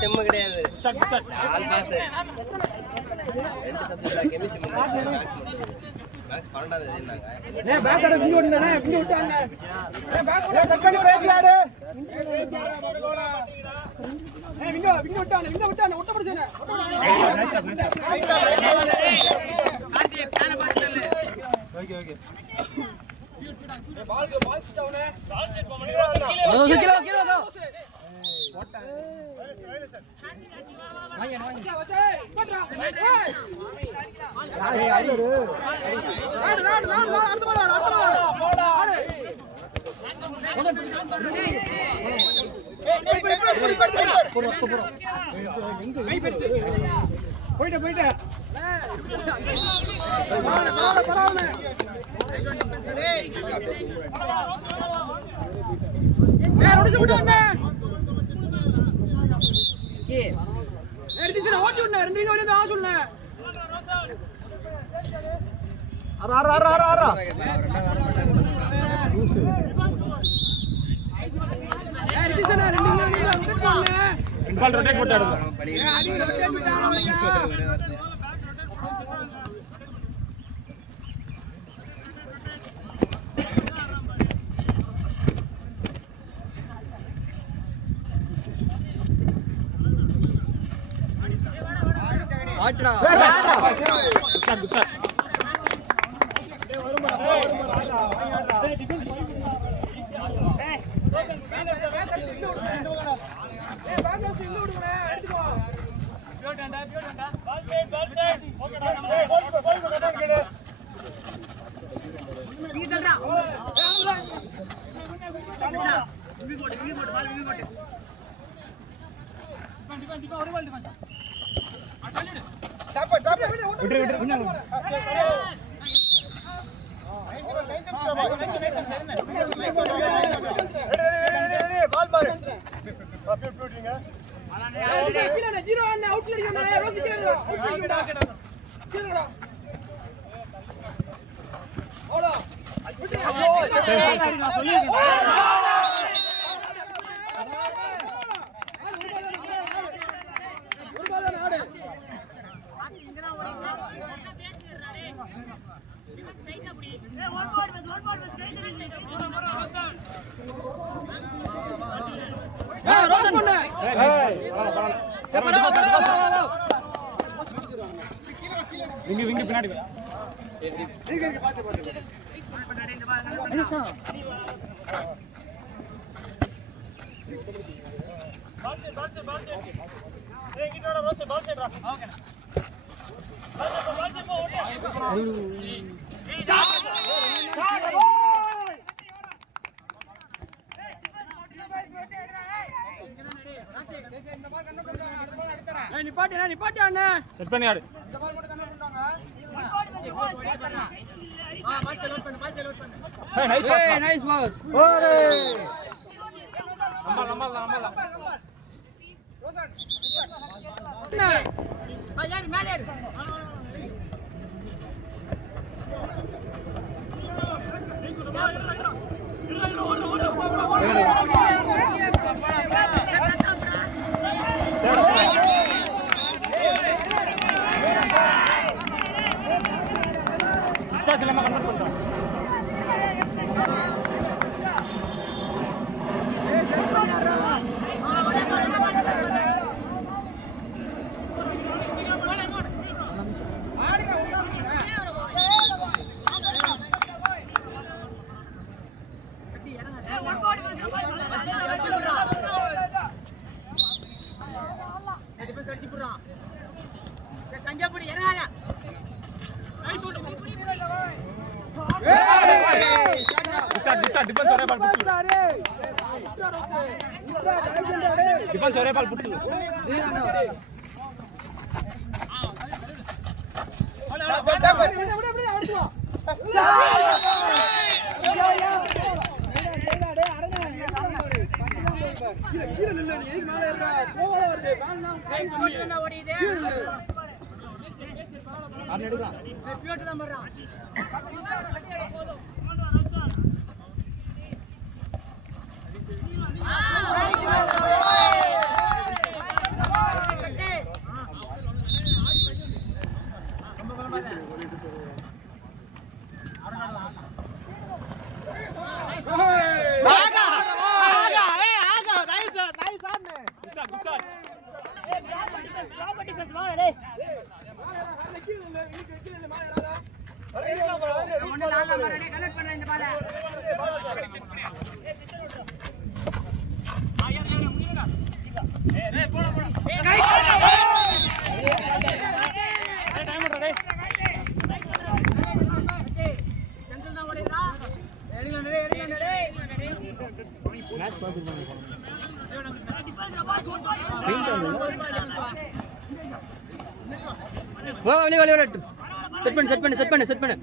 செம்ம கிடையாது. செட் பண்ணி ஆடு. Hey, nice pass. Hey, nice pass. Nambal. மேலே ஏறு. ஸ்பேஸ் இல்லாம கன்வெர்ட் பண்றோம். டிஃபென்ஸ் ஒரே பால் புடிச்சு. டிஃபென்ஸ் ஒரே பால் புடிச்சு. செட் பண்ணு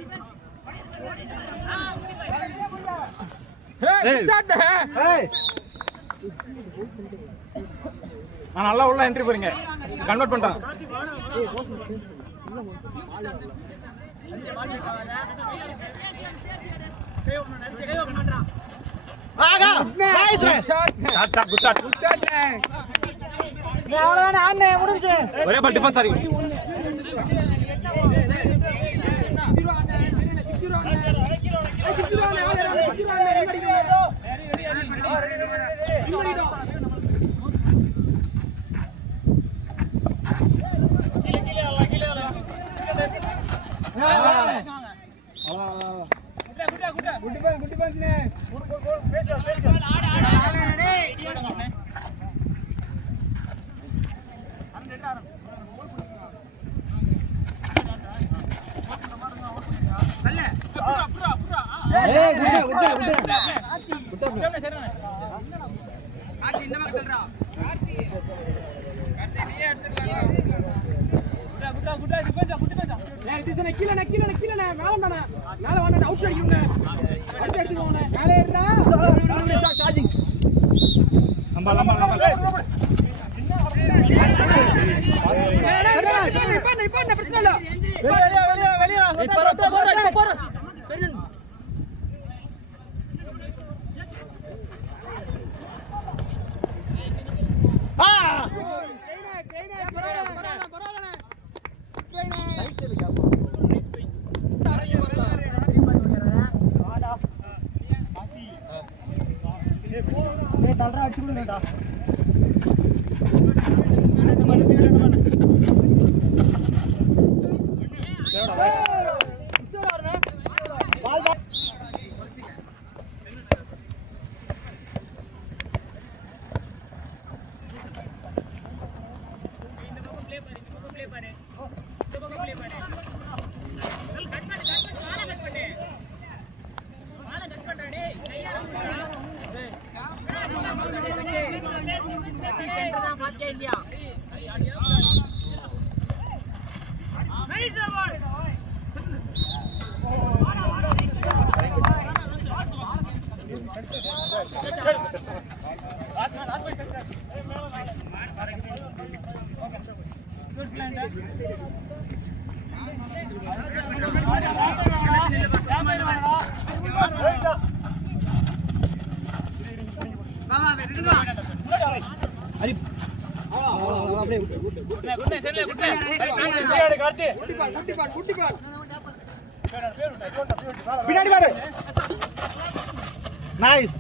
நான் நல்லா உள்ள என்ட்ரி போறீங்க கன்வர்ட் பண்ணிட்டேன் ஆகா நைஸ் ஷாட் குட் ஷாட் அவ்வளவுதான் அண்ணே முடிஞ்சு ஒரே பால் டிஃபென்ஸ் சாரி பின்னாடி பாரு நைஸ்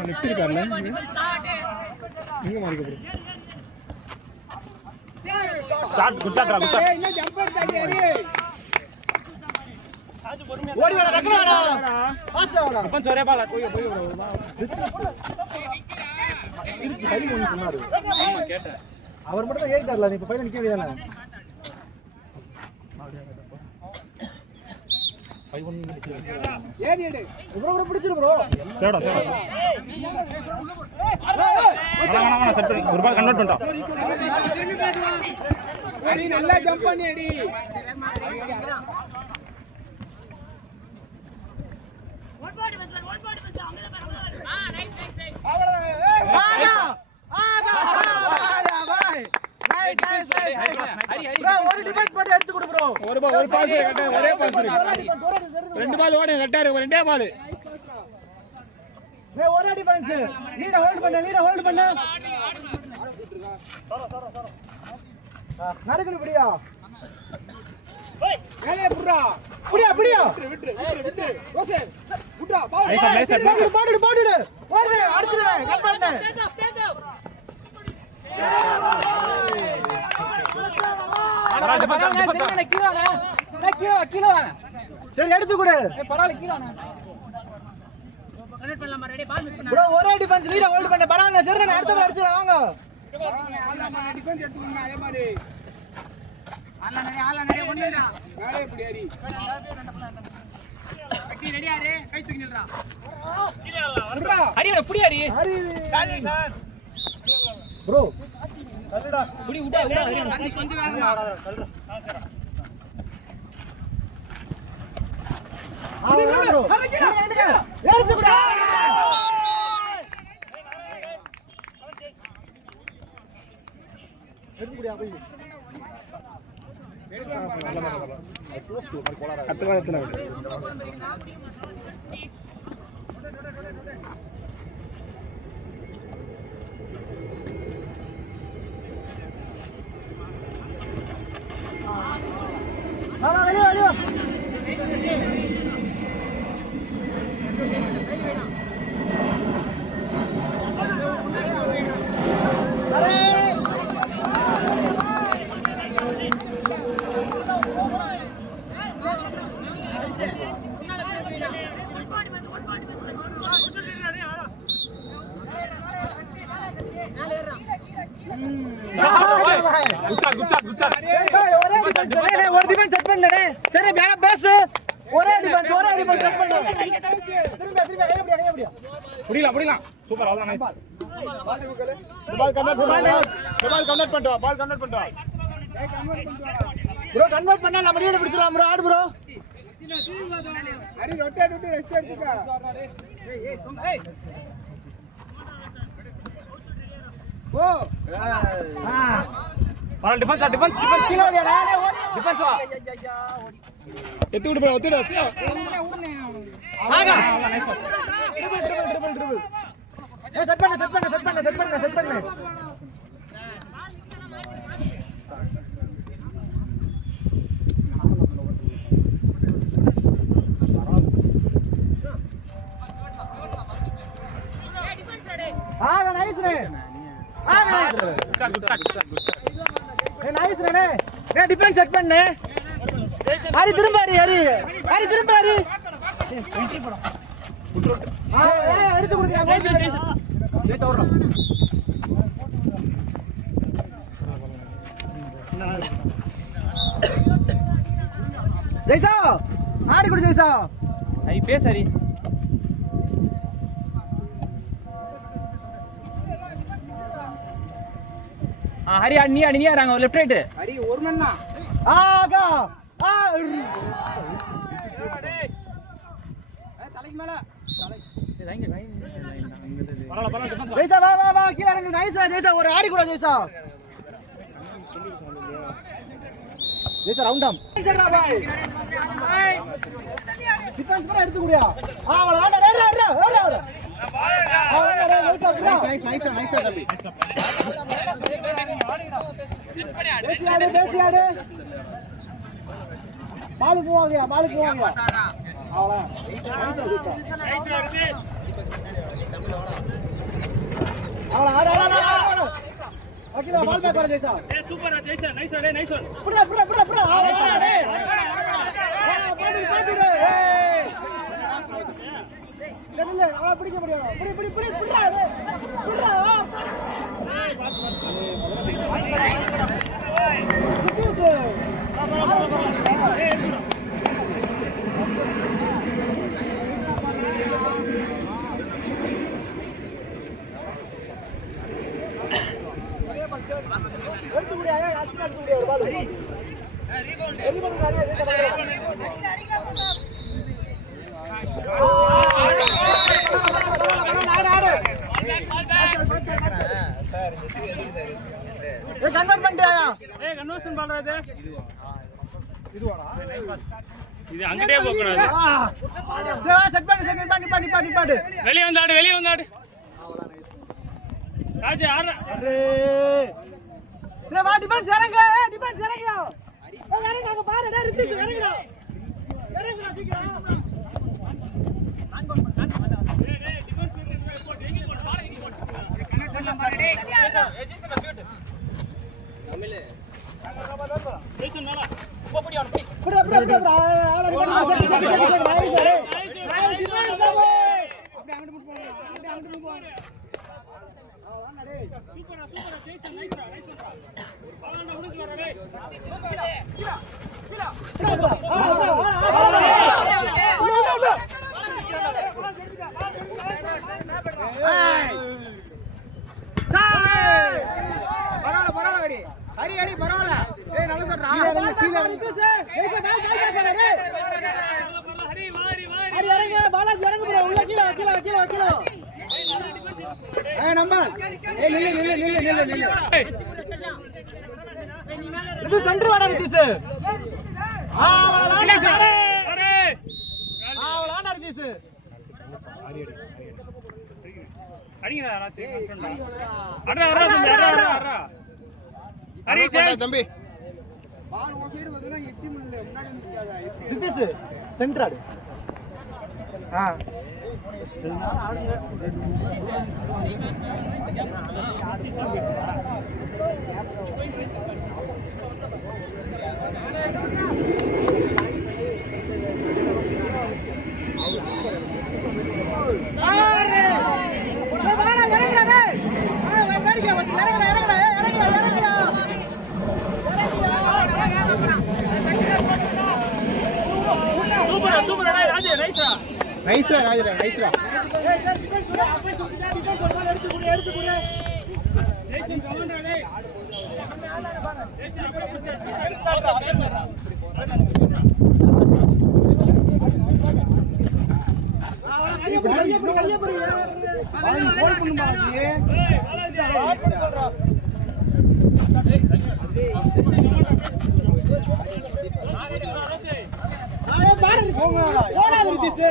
லிஃப்ட் இருக்காருல எங்க மாறிக்க shot good shot good shot என்ன ஜம்பர் தாடியாரி ஓடி வாடா டக்கு வாடா பாஸ் வாடா டிஃபென்ஸ் ஒரே பால் போய் சொன்னாரு கேட்டேன் அவர் மட்டும் தான் ஏறிட்டார்ல நீ இப்ப பையன் நிக்க வேண்டியதானே ஏறி எடு ப்ரோ ப்ரோ பிடிச்சிரு ப்ரோ சேடா சேடா வேணா செட் பண்ணி ஒரு பால் கன்வெர்ட் பண்ணிட்டோம் அடி நல்லா ஜம்ப் பண்ணி அடி ஒரு டிஃபென்ஸ் பண்ணி எடுத்து கொடு ப்ரோ ஒரு பாஸ் கரெக்ட்டா ஒரே பாஸ் ரெண்டு பால் ஓடு கரெக்ட்டா இருக்கு ரெண்டே பால் ஒரே டிஃபென்ஸ் நீங்க ஹோல்ட் பண்ணு நடக்கணும் புடியா ஏலே புறா புடியா ரோசே புடா பாடு ஓடு அடிச்சிடு கட் பண்ணு சரி எடுத்து கொடு ப்ரோ ஒரே டிஃபென்ஸ் நீங்க ஹோல்ட் பண்ணு பரவாயில்லை சரி நான் அடுத்த அடிச்சு வாங்க டிஃபென்ஸ் எடுத்துக்கங்க அதே மாதிரி ஆளா நடைய ஒண்ணுடா மேலே இப்படி ஏறி கட்டி ரெடி ஆறு கை தூக்கி நில்றா அடி புடி அடி ப்ரோ தள்ளுடா புடி விடா அடி கொஞ்சம் வேகமா தள்ளுடா ப்ரோ எடுத்து கொடு எடுத்துடியா போய் ஒரு டிஃபென்ஸ் செட் பண்ணடே சரி வேற பேஸ் ஒரே டிஃபென்ஸ் செட் பண்ணு திரும்ப அப்படியே புடிலாம் சூப்பர் அவ்வளவு நைஸ் பால் கன்வெர்ட் பண்ணிட்டோம் ப்ரோ கன்வெர்ட் பண்ணா நம்ம லீட் பிடிச்சலாம் ப்ரோ ஆடு ப்ரோ அரி ரொட்டேட் விட்டு ரெஸ்ட் எடுத்துக்க ஏய் ஓ பால் டிஃபென்ஸ் கீழ ஓடிடா டிஃபென்ஸ் வா எத்து விடு ப்ரோ ஆகா நைஸ் பாஸ் ட்ரிபிள் செட் பண்ணு ஆகா நைஸ் ரே நைஸ் ரே நே டிஃபென்ஸ் செட் பண்ணு ஹரி திரும்ப ஹரி என்ட்ரி போடு எடுத்து கொடுக்குறாங்க டேஸ் ஓடுறோம் ஜெய்சா ஆடி கொடு ஜெய்சா ஐ பேசரி ஹரி நீ ஆறாங்க லெஃப்ட் ரைட் அடி ஒரு மணி தான் ஆகா தலைக்கு மேல ஜெய்சா வா கீழ இறங்கு நைஸ் ஜெய்சா ஒரு ஆடி கூட ஜெய்சா ரவுண்ட் ஆம் சரிடா பாய் டிஃபென்ஸ் பண்ண எடுத்து குடியா அவள ஆட நைஸ் தம்பி தேசியாடு பாலுக்கு போவாங்க அவள நைஸ் ஜெய்சா அவள ஆட அகிலா பால் பேக் வர ஜெய்சா சூப்பர் ஜெய்சா நைஸ் புடா பாடு ஏய் இல்ல பிடிக்க முடியாது பிடி புடா கன்வெர்ட் பண்ணிட்டியா? கன்வர்ஷன் பண்றது இது அங்கடே போக கூடாது. சரி செட் பண்ணி வெளிய வந்தாடு ராஜு ஆடுற. சரி வா டிஃபென்ஸ் இறங்க. இறங்க அங்க பாரு டேய் ரித்திக் இறங்குடா சீக்கிரம். ஹரி பரவாயில்ல. ஏய் நல்லா சொல்றா. ஹரி இறங்க பாலாஜி இறங்க bro. உள்ள கீழ. ஏய் நம்ம. ஏய் நில்லு. இது சென்டர் வாடா ரிதிஸ். வாடா ரிதிஸ். அடிங்கடா ராஜு அடடா ஹரி தம்பி. பால் ஓ சைடு வந்தனா எட்டி முன்னாடி நிக்காத. ரிதிஸ் சென்டர் ஆடு. சூப்பர் ராஜு நைஸ்ரா ராஜரா நைஸ்ரா. ஏய் சார் டிஃபென்ஸ் ஓட அஃபென்ஸ் ஒரு பால் எடுத்து குடு. ஜெய்சன் கமாண்டர் டேய். ஜெய்சன் அப்படியே பிடிச்சு. கைய போடு. பால் கோல் பண்ணுமா நீ? பால் பண்ண சொல்றா. ஆரே பாரு ஓடாத ரிதிஸ்.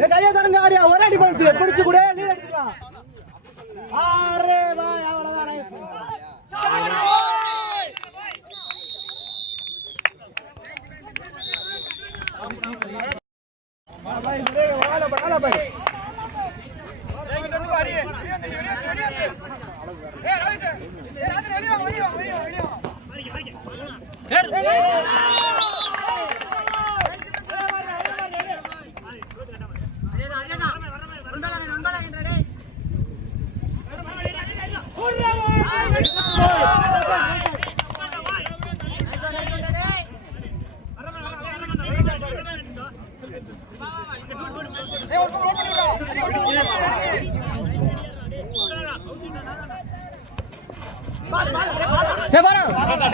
ஏ கைய தடங்க ஆடியா. ஒரே டிஃபென்ஸ் பிடிச்சு குடு. லீட் எடுக்கலாம். அரே வா அவ்வளவுதான் நைஸ். வாடா பாய்.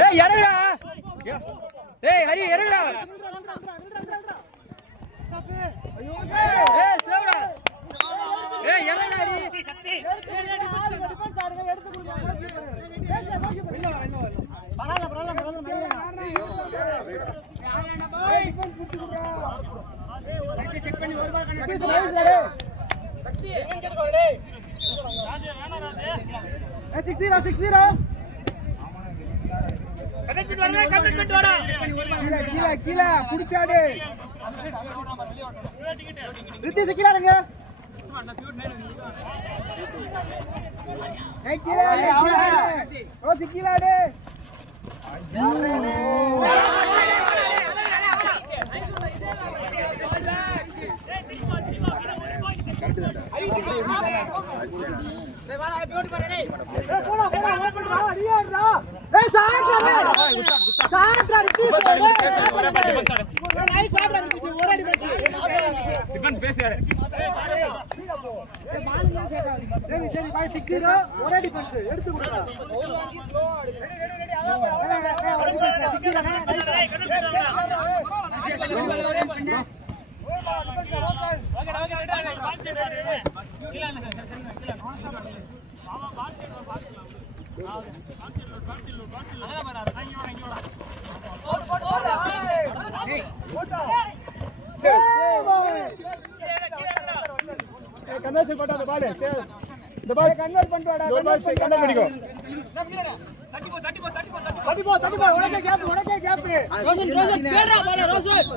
ஏய் இறங்குடா. ஏய் ஹரி இறங்குடா. ஏய் ஸ்லோடா. ஏய் இறங்குடா ஹரி. டிஃபென்ஸ் ஆடுங்க எடுத்து குடுங்க. பரவாயில்ல. டிஃபென்ஸ் புடிச்சு குடுறா. செக் பண்ணி ஒரு பால் கணக்கு. சக்தி எங்க இருக்கோ டேய். ராஜே வேணா ராஜே. 6-0. கமிட்மென்ட் வாடா. கீழ புடிச்சாடு. ரித்திஸ் கீழ இருங்க. கீழ ரோசி கீழ ஆடு. சாட்ரா பேசுறாரு. சரி சரி பாய் 60 ஒரே டிஃபென்ஸ் எடுத்து கொடுங்க. கன்வர்ஷன் பண்ணாத பால் இந்த பால் கன்வர்ட் பண்ணிட்டு வாடா கன்வர்ட் பண்ணிக்கோ தட்டி போ உனக்கே கேப் ரோசன் கேடா பால ரோசன்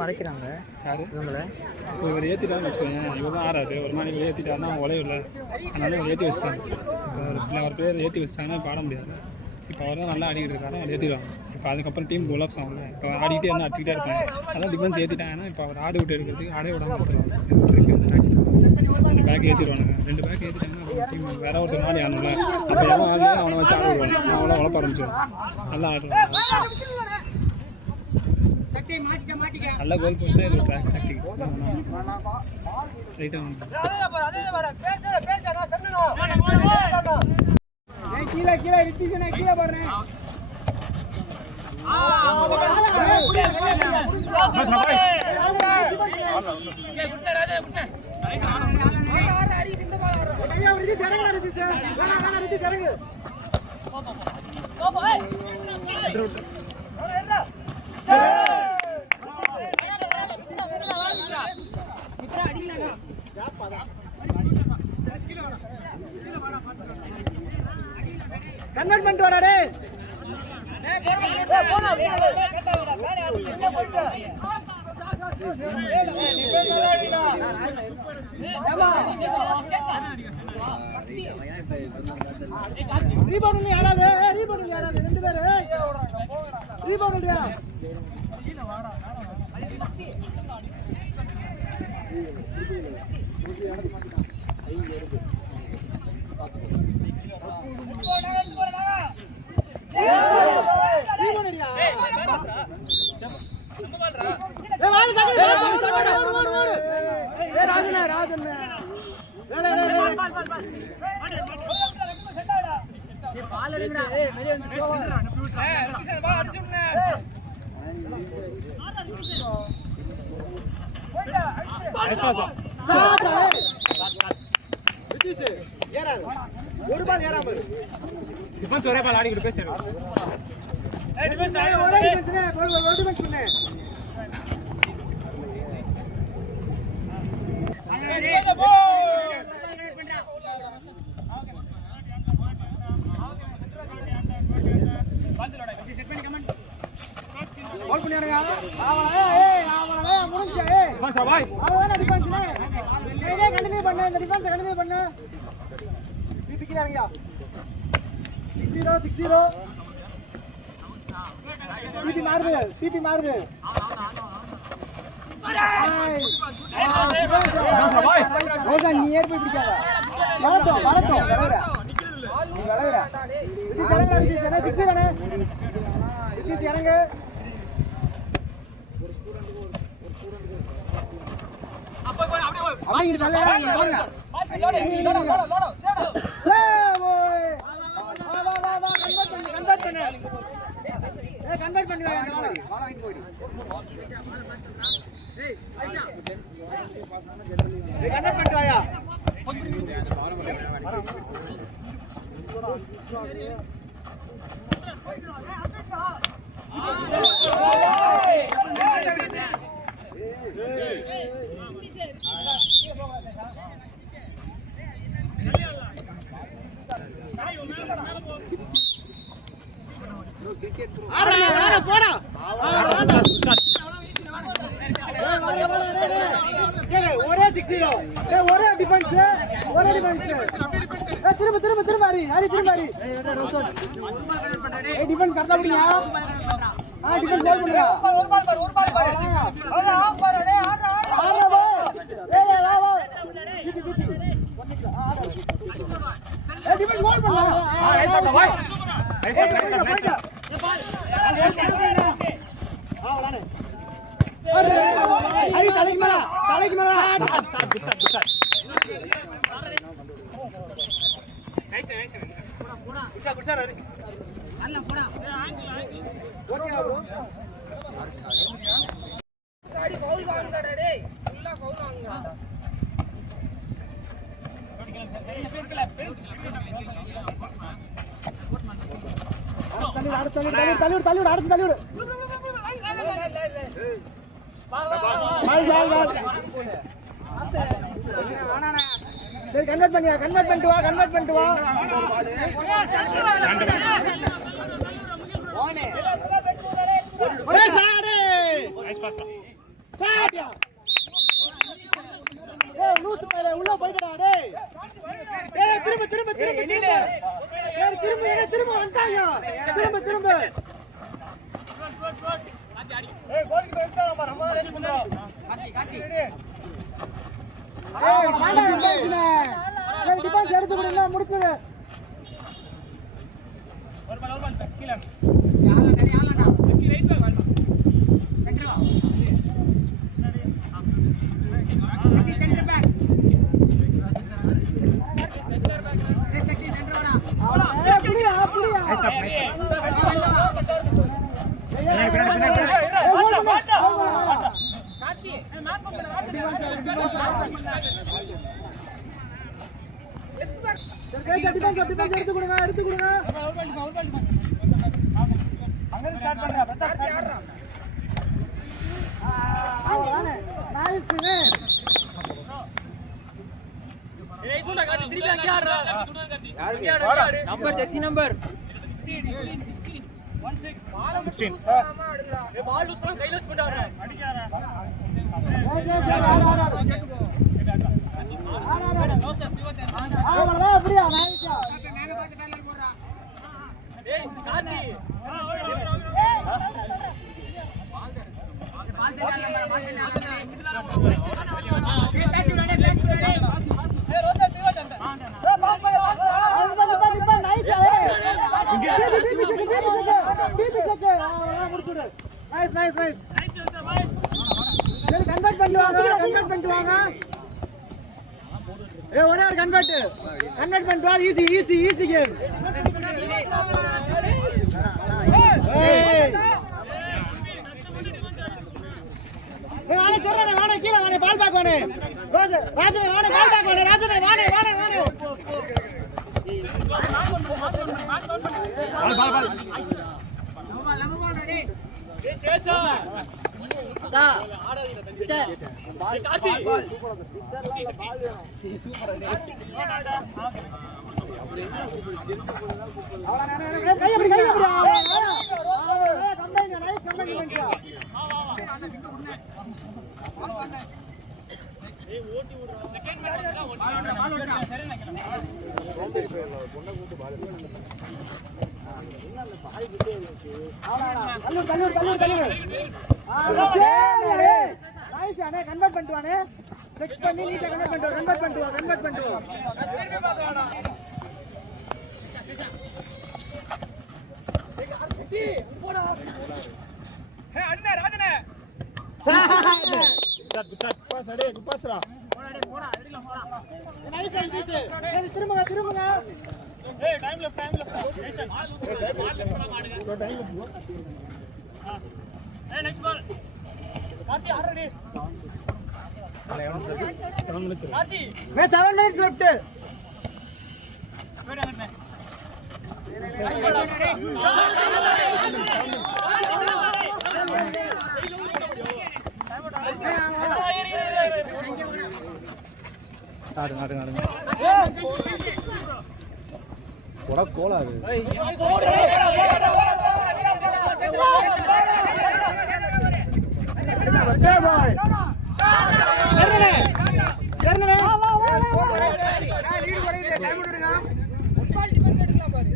மறைக்கிறாங்க யாரு இவங்கள இவர் ஏற்றிட்டான்னு வச்சுக்கோங்க. இவர் தான் ஆறாது ஒரு மாதிரி ஏற்றிட்டாருன்னா உழையில அதனால இவர் ஏற்றி வச்சுட்டாங்க. ஒரு பேர் ஏற்றி வச்சுட்டாங்கன்னா பாட முடியாது. இப்போ அவர் தான் நல்லா ஆடிக்கிட்டு இருக்காரு, அவர் ஏற்றிடுவாங்க. இப்போ அதுக்கப்புறம் டீம் கொலாப்ஸ் ஆகல. இப்போ ஆடிக்கிட்டே இருந்தால் அடிச்சுக்கிட்டே இருப்பாங்க. அதெல்லாம் டிஃபென்ஸ் ஏற்றிட்டாங்கன்னா இப்போ அவர் ஆடி விட்டு எடுக்கிறதுக்கு ஆடே விடாமல் கொடுத்துருவாங்க. ரெண்டு பேக் ஏற்றிடுவானுங்க. 2 பேக் ஏற்றிட்டாங்கன்னா அப்புறம் டீம் வேற ஒருத்தர் மாதிரி ஆடணும்ல. அப்போ எவன் ஆடலையோ அவனை வச்சு ஆட விடுவாங்க. அவ்வளோ உழப்ப ஆரம்பிச்சிடும். நல்லா ஆடுவாங்க. நல்ல கோல் போஸ்ட்னா இது டாக்டிக் ரைட்டா கீழே ரித்திஷனே கீழே போறேன் கன்வெர்ட் பண்ணிட்டு வாடா டேய் ரீபவுண்ட் யாராவது 2 பேர் ரீபவுண்ட் ஒரு பால் ஏறாம டிஃபென்ஸ் ஒரே பால் ஆடிக்கிட்டு பேசுறாரு. டிஃபென்ஸ் ஒரே டிஃபென்ஸ் ஒரு டிஃபென்ஸ் பண்ணு பால் பண்ணியாருங்க அவளே முடிஞ்சே டிஃபென்ஸ் பாய் அவளே டிஃபென்ஸ்ல ஏய் கண்டினியூ பண்ணு இந்த டிஃபென்ஸ் கண்டினியூ பண்ணு பிபிக்கிறாங்கயா 60 பிபி மாறுது நீ ஏற்ப பிடிக்காத வரட்டும் இறங்கு கன்வெர்ட் பண்ணி வாயா போடா ஒரே 6-0 ஒரே டிஃபென்ஸ் திரும்ப திரும்ப திரும்ப ஹரி திரும்ப ஹரி டிஃபென்ஸ் கரெக்டா பிடிங்க டிஃபென்ஸ் ஹோல்ட் பண்ணுங்க ஒரு பால் பாரு அத ஆஃப் பாரு டேய் ஆடுறா டிஃபென்ஸ் ஹோல்ட் பண்ணு ஐசா பாய் ஹரி தலைக்கு மேல நைஸ் குச்சா ஹரி அல்ல போடா ஓகே ப்ரோ गाड़ी फाउल வாங்குங்கடா டேய் ஃபுல்லா ஃபவுல் வாங்குங்க தள்ளிவிடு அடுத்து சரி கன்வெர்ட் பண்ணிட்டு வா உள்ள போய்டா டேய் திரும்ப வந்துட்டாங்க திரும்ப கோலுக்கு போய்டா நம்ம ரேஸ் பண்றோம் காட்டி டிஃபென்ஸ் எடுத்து கொடுங்க முடிச்சது ஒரு பால் கீழ ஆளடா ரைட் பேக் வாடா சென்டர் வா சென்டர் பேக் சென்டர் வாடா புடியா காத்தி மேப் எடுத்து கொடுங்க அங்க ஸ்டார்ட் பண்றா பிரதாப் ஸ்டார்ட் பண்றா நைஸ் ஏய் சுண்டா காட்டி திருப்பி அங்க ஆடுறா அங்க ஆடு நம்பர் ஜெர்சி நம்பர் 16 ஏ பால் லூஸ் பண்ண கையில வச்சு போடாத அடிக்காரா அப்படியே நைஸா மேல பாத்து பேர்ல போடுறா ஏய் காத்தி பால் பேசி விடுடே ஏய் ரோசா பிவோட் அந்த பால் நைஸ் இங்க முடிச்சுடு நைஸ் சரி கன்வெர்ட் பண்ணிட்டு வாங்க ஏ ஒரே ஒரு கன்வெர்ட் பண்ணிட்டு வா ஈஸி கேம் ஏய் வாடா கீழ வாடா பால் பேக் வாடா ராஜனே வாடா பால் பேக் வாடா ராஜனே வாடா பால் நம்ம ரெடி ஏ சேஷா அதா ஆடாதீங்க மிஸ்டர் பால் காத்தி மிஸ்டர் பால் வேணும் சூப்பரா கை அப்படி கம்பைன் நைஸ் கம்பைன் பண்ணியா ஏய் ஓட்டி விடுறா செகண்ட் மேட்ச்ல பால் ஓடுறா பொண்ண கூட்டி பால் என்ன பால் கிட்டே இருக்கு தள்ளு நைஸ் அண்ணே கன்வெர்ட் பண்ணிடுவானே செக் பண்ணி நீட்டா கன்வெர்ட் பண்ணிட்டு வா திருப்பி பாக்கறடா ஏய் போடா ஹே அண்ணே ராஜனே குட் பாஸ் அடே குட் பாஸ்ரா போடா எடில போடா நைஸ் சரி திரும்புங்க ஏய் டைம் லெஃப்ட் பால் லெஃப்ட் பண்ண மாடுங்க டைம் லெஃப்ட் ஏய் next ball Karthi already 7 minutes Karthi மே 7 minutes left wait a minute ஆடுங்க போடா கோலாது முக்கால் டிஃபென்ஸ் எடுக்கலாம் பாரு.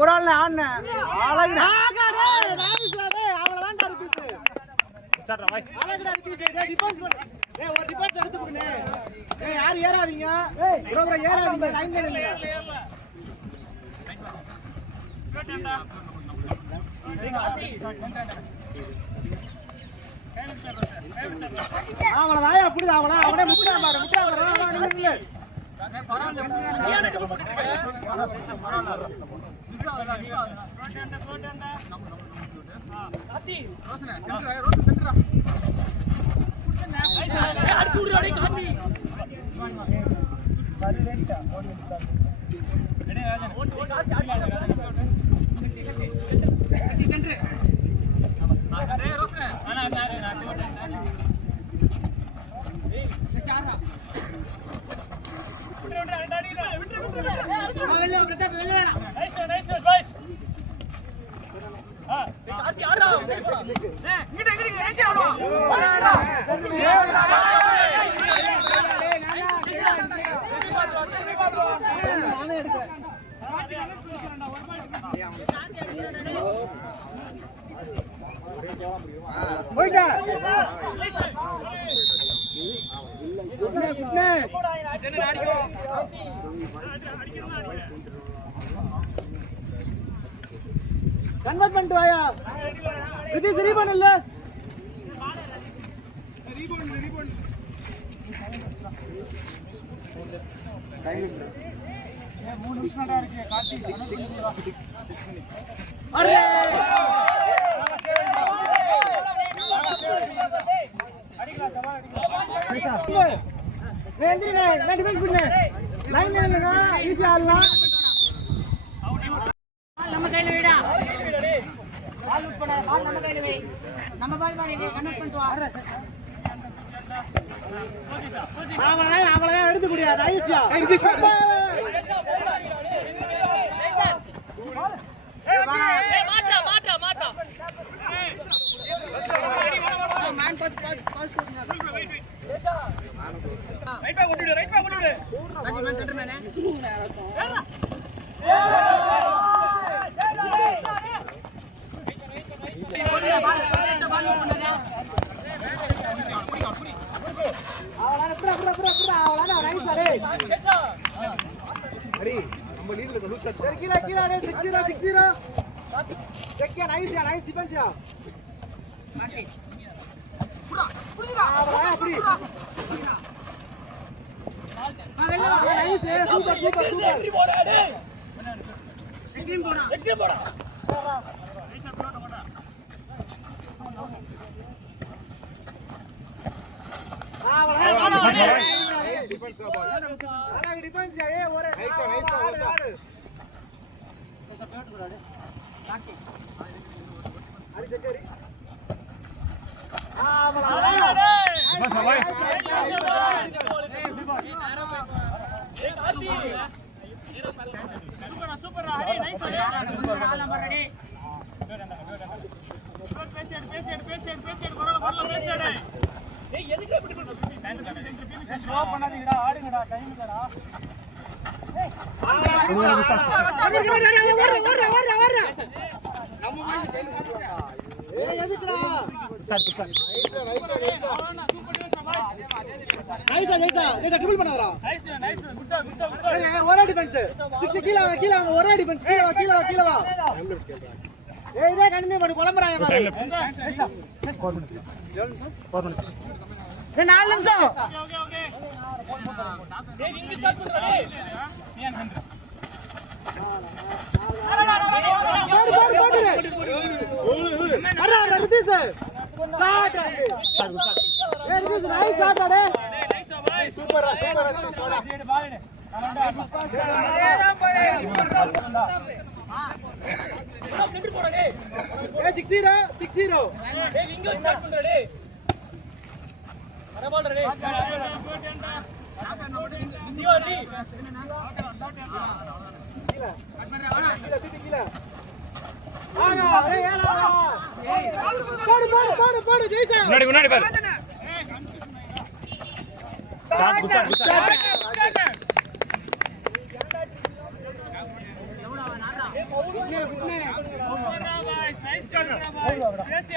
ஒரு ஆள் ஆடுன அழகுடா ஒரு டிஃபென்ஸ் எடுத்து கொடுங்க. யாரும் ஏறாதீங்க, ஏறாதீங்க, லைன்ல நில்லுங்க. அவளை வாயா புடிதா அவளை அவனே முட்டா பாரு நில்லு. கன்வெர்ட் பண்ணிட்டு வாயா ரிதீஷ் ரீபன் இல்ல மூணு நிமிஷம் தான் இருக்கு கார்த்தி 6 அரே வேந்திரி நான் டிஃபென்ஸ் பண்ணு லைன்ல நில்லுங்க ஈஸியா ஆடலாம் நம்ம கையில விடா பால் யூஸ் பண்ண பால் நம்ம கையில வை நம்ம பால் பாருங்க கனெக்ட் பண்ணிட்டு வா அவளை எடுத்து குடியா ஈஸியா மாட்டா மேன் பாஸ் ரைட் பா கொண்டு ராஜி மேன் சென்டர் மேனே நம்ம லீட்ல இருக்க லூஸ் ஷாட் கீழ 60 செக் நைஸ் டிஃபென்ஸ் மாட்டி புடிடா புடி நைஸ் சூப்பர் போடா டேய் எக்ஸ்ட்ரீம் போடா டிஃபென்ஸ் பால் டிஃபென்ஸ் ஏ ஒரே நைஸ் காக்கி அடி செக்கரி சூப்பர் நைஸ் நம்பர் ரெடி பேசிடு வரல பேசிடு டேய் எதுக்கு இப்படி பண்ற ஸ்லோ பண்ணாதீங்கடா ஆடுங்கடா டைம் இல்லடா ஏய் நம்ம மாதிரி டைம் இல்லடா ஏய் எதுக்குடா சார் நைஸா ட்ரிபிள் பண்ணாதடா நைஸ் குட் ஒரே டிஃபென்ஸ் 6 கீழ ஒரே டிஃபென்ஸ் கீழ வா ஏய் இதே கண்டினியூ பண்ணு கொலம்பறாய பாரு நைஸா 4 மினிட்ஸ் ஏய் 4 நிமிஷம் ஓகே டேய் இங்க ஸ்டார்ட் பண்றா டேய் நீ அங்க shot very good nice shot அடே சூப்பர் சோடா ஏ 6-0 டேய் இங்க ஸ்டார்ட் பண்றா டேய் அட பால் டேய் ஜீவாலி கீழ ஆனா ஏய் போடு ஜெய்சா முன்னாடி பாரு ஸ்டார்ட் குச்சா பேசி